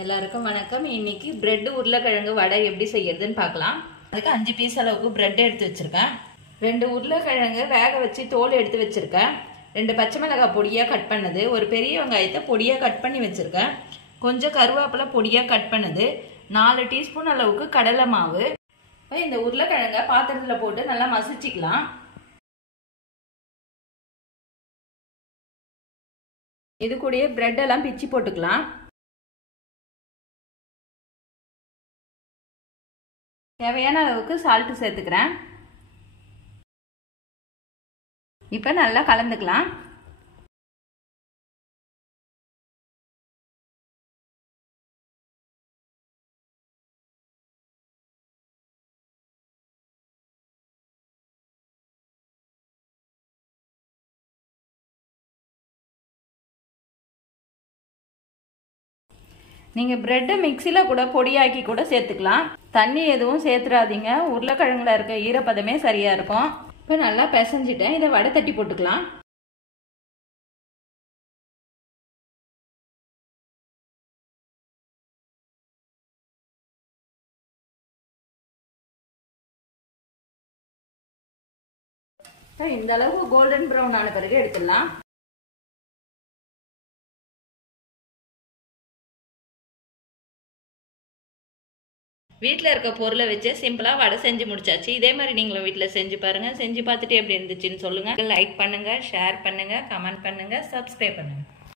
எல்லாருக்கும் வணக்கம். இன்னைக்கு பிரெட் உருளைக்கிழங்கு வடை எப்படி செய்யறதுன்னு பார்க்கலாம். அதுக்கு 5 பீஸ் அளவுக்கு பிரெட் எடுத்து வச்சிருக்கேன். 2 உருளைக்கிழங்கு வேக வச்சு தோல் எடுத்து வச்சிருக்கேன். 2 பச்சை மிளகாய் பொடியா கட் பண்ணது, ஒரு பெரிய வெங்காயத்தை பொடியா கட் பண்ணி வச்சிருக்கேன். கொஞ்சம் கருவேப்பிலை பொடியா கட் பண்ணது, 4 டீஸ்பூன் அளவுக்கு கடலை மாவு. இந்த உருளைக்கிழங்க பாத்திரத்துல போட்டு நல்லா மசிச்சுக்கலாம். இது கூடயே பிரெட் எல்லாம் பிச்சு போட்டுக்கலாம். தேவையான அளவுக்கு சால்ட் சேர்த்துக்கிறேன். இப்போ நல்லா கலந்துக்கலாம். நீங்கள் பிரெட்டை மிக்சியில் கூட பொடியாக்கி கூட சேர்த்துக்கலாம். தண்ணி எதுவும் சேர்த்துறாதீங்க, உருளைக்கிழங்குல இருக்க ஈரப்பதமே சரியாக இருக்கும். இப்போ நல்லா பிசைஞ்சிட்டேன். இதை வடை தட்டி போட்டுக்கலாம். இந்த அளவுக்கு கோல்டன் ப்ரௌன் ஆன பிறகு எடுத்துடலாம். வீட்டில் இருக்க பொருளை வச்சு சிம்பிளாக வடை செஞ்சு முடிச்சாச்சு. இதே மாதிரி நீங்களும் வீட்டில் செஞ்சு பாருங்கள். செஞ்சு பார்த்துட்டு எப்படி இருந்துச்சுன்னு சொல்லுங்கள். லைக் பண்ணுங்கள், ஷேர் பண்ணுங்கள், கமெண்ட் பண்ணுங்கள், சப்ஸ்கிரைப் பண்ணுங்கள்.